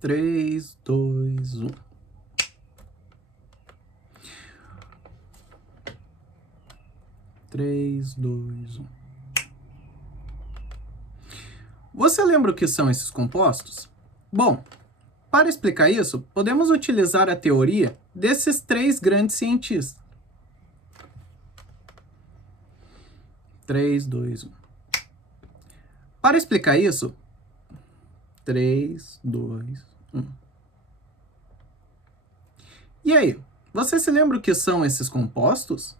3, 2, 1. Três, dois, um. Você lembra o que são esses compostos? Bom, para explicar isso, podemos utilizar a teoria desses três grandes cientistas. 3, 2, 1. Para explicar isso, 3, 2, 1. E aí, você se lembra o que são esses compostos?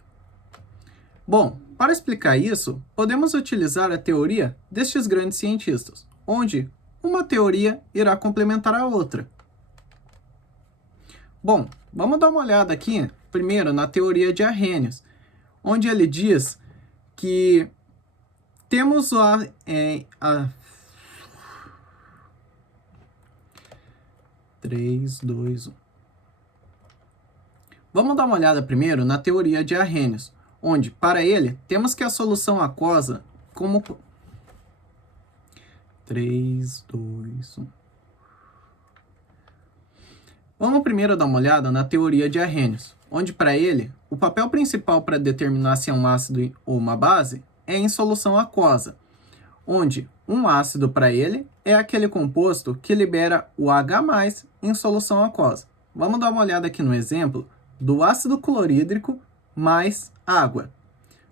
Bom, para explicar isso, podemos utilizar a teoria destes grandes cientistas, onde uma teoria irá complementar a outra. Bom, vamos dar uma olhada aqui, primeiro, na teoria de Arrhenius, onde ele diz que temos a 3, 2, 1. Vamos dar uma olhada primeiro na teoria de Arrhenius, onde, para ele, temos que a solução aquosa como 3, 2, 1. Vamos primeiro dar uma olhada na teoria de Arrhenius, onde, para ele, o papel principal para determinar se é um ácido ou uma base é em solução aquosa, onde um ácido, para ele, é aquele composto que libera o H+ em solução aquosa. Vamos dar uma olhada aqui no exemplo do ácido clorídrico mais água.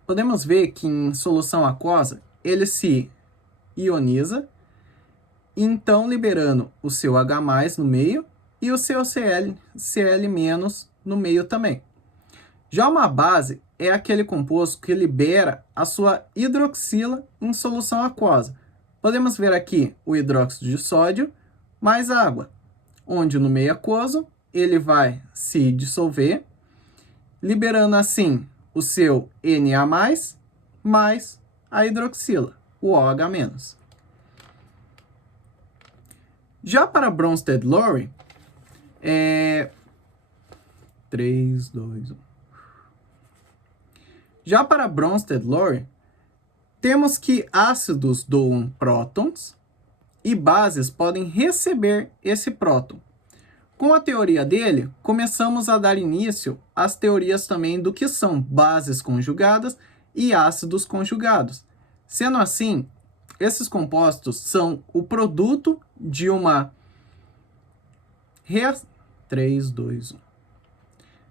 Podemos ver que em solução aquosa ele se ioniza, então liberando o seu H+ no meio e o seu Cl- no meio também. Já uma base é aquele composto que libera a sua hidroxila em solução aquosa. Podemos ver aqui o hidróxido de sódio mais água, onde no meio aquoso ele vai se dissolver, liberando assim o seu Na+, mais a hidroxila, o OH-. Já para Bronsted-Lowry, 3, 2, 1. Já para Bronsted-Lowry, temos que ácidos doam prótons e bases podem receber esse próton. Com a teoria dele, começamos a dar início às teorias também do que são bases conjugadas e ácidos conjugados. Sendo assim, esses compostos são o produto de uma 3, 2, 1.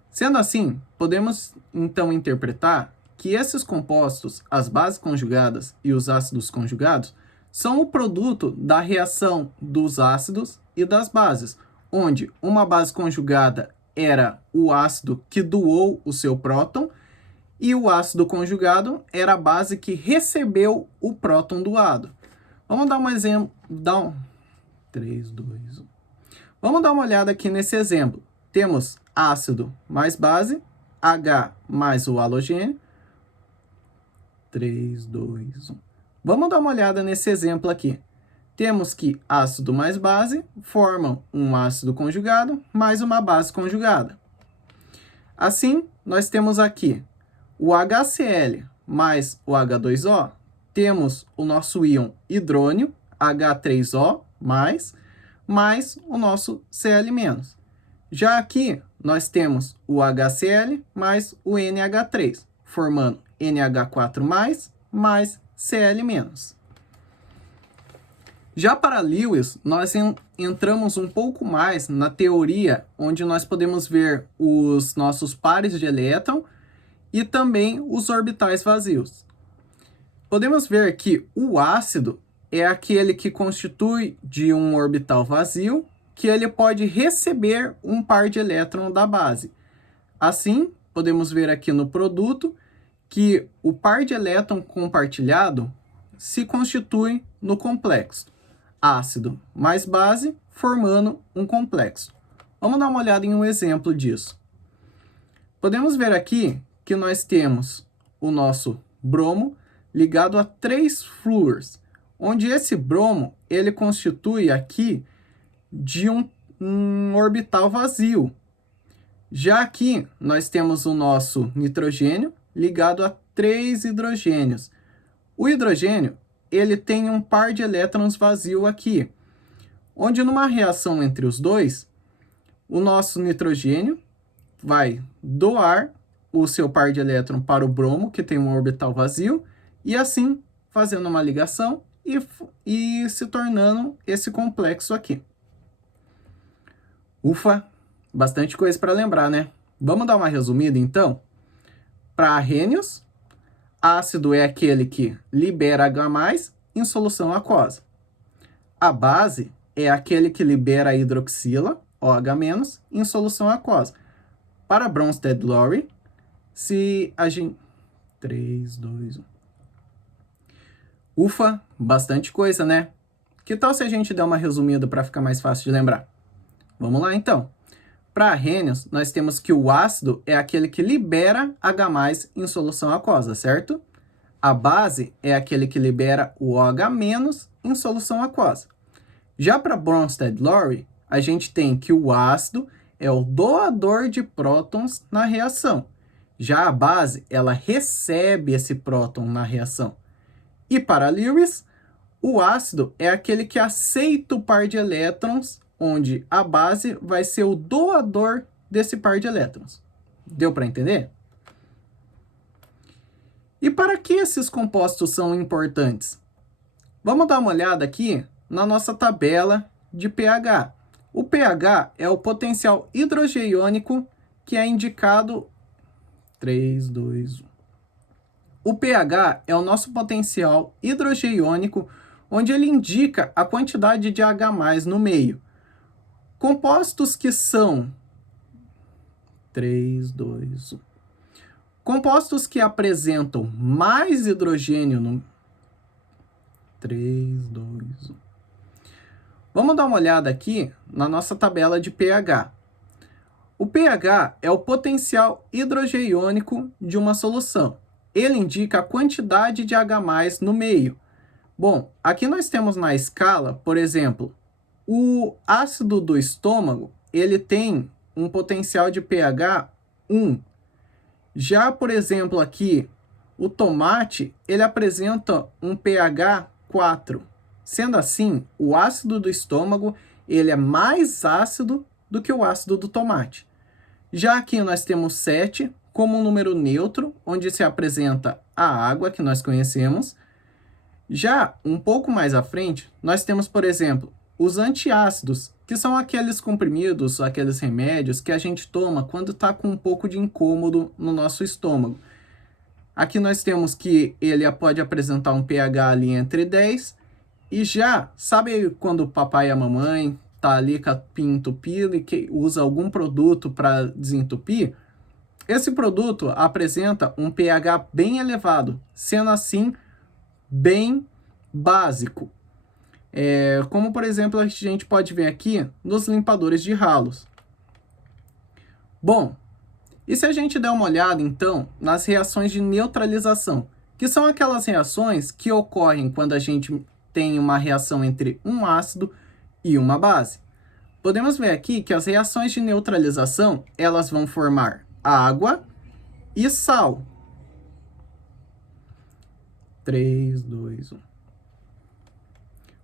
Sendo assim, podemos então interpretar que esses compostos, as bases conjugadas e os ácidos conjugados, são o produto da reação dos ácidos e das bases, onde uma base conjugada era o ácido que doou o seu próton e o ácido conjugado era a base que recebeu o próton doado. Vamos dar um exemplo. 3, 2, 1. Vamos dar uma olhada aqui nesse exemplo. Temos ácido mais base, H mais o halogênio. 3, 2, 1. Vamos dar uma olhada nesse exemplo aqui. Temos que ácido mais base formam um ácido conjugado mais uma base conjugada. Assim, nós temos aqui o HCl mais o H2O, temos o nosso íon hidrônio, H3O+, mais o nosso Cl-. Já aqui, nós temos o HCl mais o NH3, formando NH4+, mais Cl-. Já para Lewis, nós entramos um pouco mais na teoria, onde nós podemos ver os nossos pares de elétron e também os orbitais vazios. Podemos ver que o ácido é aquele que constitui de um orbital vazio, que ele pode receber um par de elétron da base. Assim, podemos ver aqui no produto que o par de elétron compartilhado se constitui no complexo ácido mais base, formando um complexo. Vamos dar uma olhada em um exemplo disso. Podemos ver aqui que nós temos o nosso bromo ligado a 3 flúors, onde esse bromo ele constitui aqui de um orbital vazio. Já aqui nós temos o nosso nitrogênio ligado a 3 hidrogênios. O hidrogênio ele tem um par de elétrons vazio aqui. onde numa reação entre os dois, o nosso nitrogênio vai doar o seu par de elétron para o bromo, que tem um orbital vazio, e assim fazendo uma ligação e se tornando esse complexo aqui. Ufa, bastante coisa para lembrar, né? Vamos dar uma resumida, então? Para arrênios, ácido é aquele que libera H+, em solução aquosa. A base é aquele que libera a hidroxila, OH-, em solução aquosa. Para Bronsted-Lowry, se a gente... 3, 2, 1... Ufa, bastante coisa, né? Que tal se a gente der uma resumida para ficar mais fácil de lembrar? Vamos lá, então. Para arrênios, nós temos que o ácido é aquele que libera H+ em solução aquosa, certo? A base é aquele que libera o OH- em solução aquosa. Já para Bronsted-Lowry, a gente tem que o ácido é o doador de prótons na reação. Já a base, ela recebe esse próton na reação. E para Lewis, o ácido é aquele que aceita o par de elétrons, onde a base vai ser o doador desse par de elétrons. Deu para entender? E para que esses compostos são importantes? Vamos dar uma olhada aqui na nossa tabela de pH. O pH é o potencial hidrogeiônico que é indicado... 3, 2, 1. O pH é o nosso potencial hidrogeiônico, onde ele indica a quantidade de H+ no meio. Compostos que são... 3, 2, 1. Compostos que apresentam mais hidrogênio no... 3, 2, 1. Vamos dar uma olhada aqui na nossa tabela de pH. O pH é o potencial hidrogeiônico de uma solução. Ele indica a quantidade de H+ no meio. Bom, aqui nós temos na escala, por exemplo, o ácido do estômago, ele tem um potencial de pH 1. Já, por exemplo, aqui, o tomate, ele apresenta um pH 4. Sendo assim, o ácido do estômago, ele é mais ácido do que o ácido do tomate. Já aqui nós temos 7 como um número neutro, onde se apresenta a água que nós conhecemos. Já um pouco mais à frente, nós temos, por exemplo, os antiácidos, que são aqueles comprimidos, aqueles remédios que a gente toma quando está com um pouco de incômodo no nosso estômago. Aqui nós temos que ele pode apresentar um pH ali entre 10, e já, sabe quando o papai e a mamãe tá ali com a pia entupida e que usa algum produto para desentupir? Esse produto apresenta um pH bem elevado, sendo assim, bem básico. Como, por exemplo, a gente pode ver aqui nos limpadores de ralos. Bom, e se a gente der uma olhada, então, nas reações de neutralização, que são aquelas reações que ocorrem quando a gente tem uma reação entre um ácido e uma base. Podemos ver aqui que as reações de neutralização, elas vão formar água e sal. 3, 2, 1.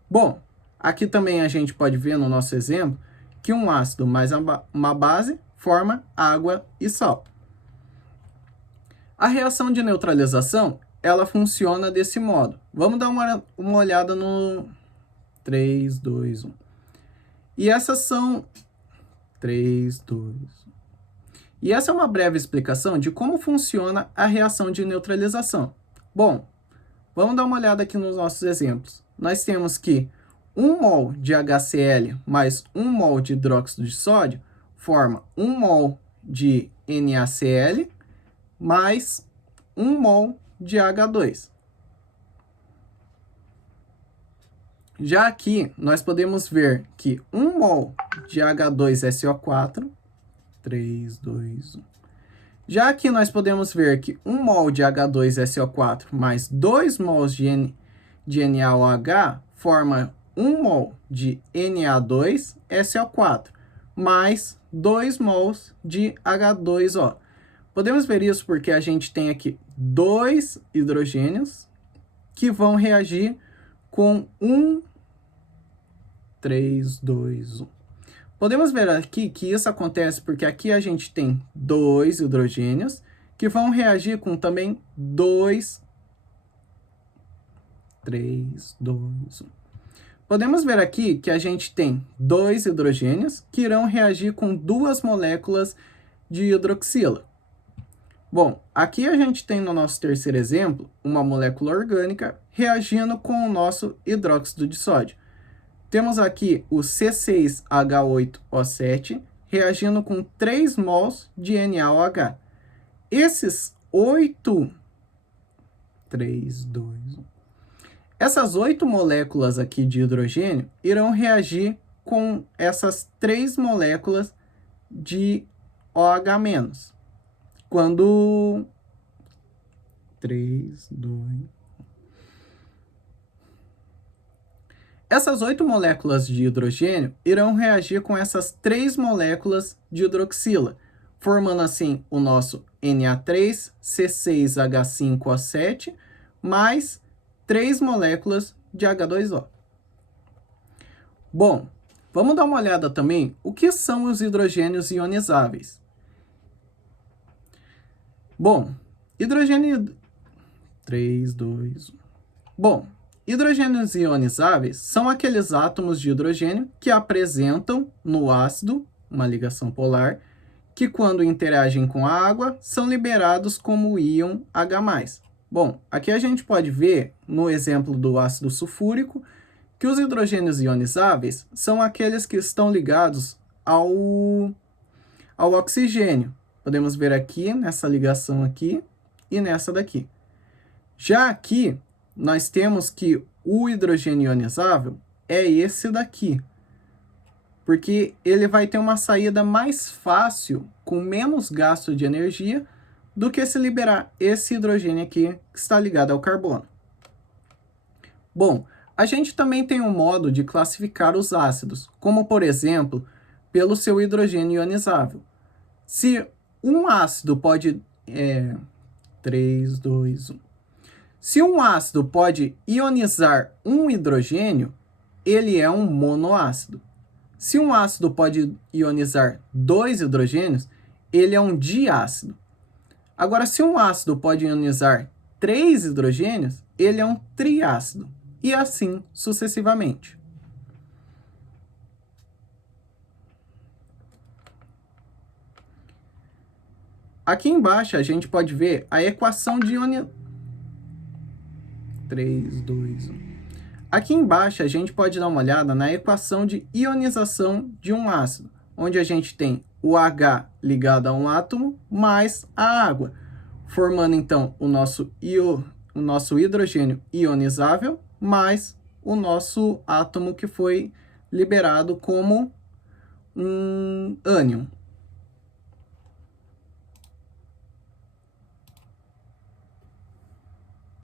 Bom, aqui também a gente pode ver no nosso exemplo que um ácido mais uma base forma água e sal. A reação de neutralização, ela funciona desse modo. Vamos dar uma olhada no 3, 2, 1. E essas são 3, 2. E essa é uma breve explicação de como funciona a reação de neutralização. Bom, vamos dar uma olhada aqui nos nossos exemplos. Nós temos que 1 mol de HCl mais 1 mol de hidróxido de sódio forma 1 mol de NaCl mais 1 mol de H2. Já aqui, nós podemos ver que 1 mol de H2SO4, 3, 2, 1. Já aqui nós podemos ver que 1 mol de H2SO4 mais 2 mols de NaOH forma 1 mol de Na2SO4 mais 2 mols de H2O. Podemos ver isso porque a gente tem aqui 2 hidrogênios que vão reagir com um 3, 2, 1. Podemos ver aqui que isso acontece porque aqui a gente tem 2 hidrogênios que vão reagir com também 2, 3, 2, 1. Podemos ver aqui que a gente tem 2 hidrogênios que irão reagir com 2 moléculas de hidroxila. Bom, aqui a gente tem no nosso terceiro exemplo uma molécula orgânica reagindo com o nosso hidróxido de sódio. Temos aqui o C6H8O7 reagindo com 3 mols de NaOH. Esses 8... 3, 2, 1. Essas 8 moléculas aqui de hidrogênio irão reagir com essas 3 moléculas de OH-. Quando... 3, 2... Essas 8 moléculas de hidrogênio irão reagir com essas 3 moléculas de hidroxila, formando assim o nosso Na3C6H5O7 mais 3 moléculas de H2O. Bom, vamos dar uma olhada também o que são os hidrogênios ionizáveis. Bom, hidrogênio... 3, 2, 1. Bom, hidrogênios ionizáveis são aqueles átomos de hidrogênio que apresentam no ácido uma ligação polar, que quando interagem com a água são liberados como íon H+. Bom, aqui a gente pode ver no exemplo do ácido sulfúrico que os hidrogênios ionizáveis são aqueles que estão ligados ao oxigênio. Podemos ver aqui nessa ligação aqui e nessa daqui. Já aqui, nós temos que o hidrogênio ionizável é esse daqui, porque ele vai ter uma saída mais fácil, com menos gasto de energia, do que se liberar esse hidrogênio aqui, que está ligado ao carbono. Bom, a gente também tem um modo de classificar os ácidos, como por exemplo, pelo seu hidrogênio ionizável. Se um ácido pode... 3, 2, 1. Se um ácido pode ionizar um hidrogênio, ele é um monoácido. Se um ácido pode ionizar 2 hidrogênios, ele é um diácido. Agora, se um ácido pode ionizar 3 hidrogênios, ele é um triácido. E assim sucessivamente. Aqui embaixo a gente pode ver a equação de ionização. 3, 2, 1. Aqui embaixo a gente pode dar uma olhada na equação de ionização de um ácido, onde a gente tem o H ligado a um átomo mais a água, formando então o nosso hidrogênio ionizável mais o nosso átomo que foi liberado como um ânion.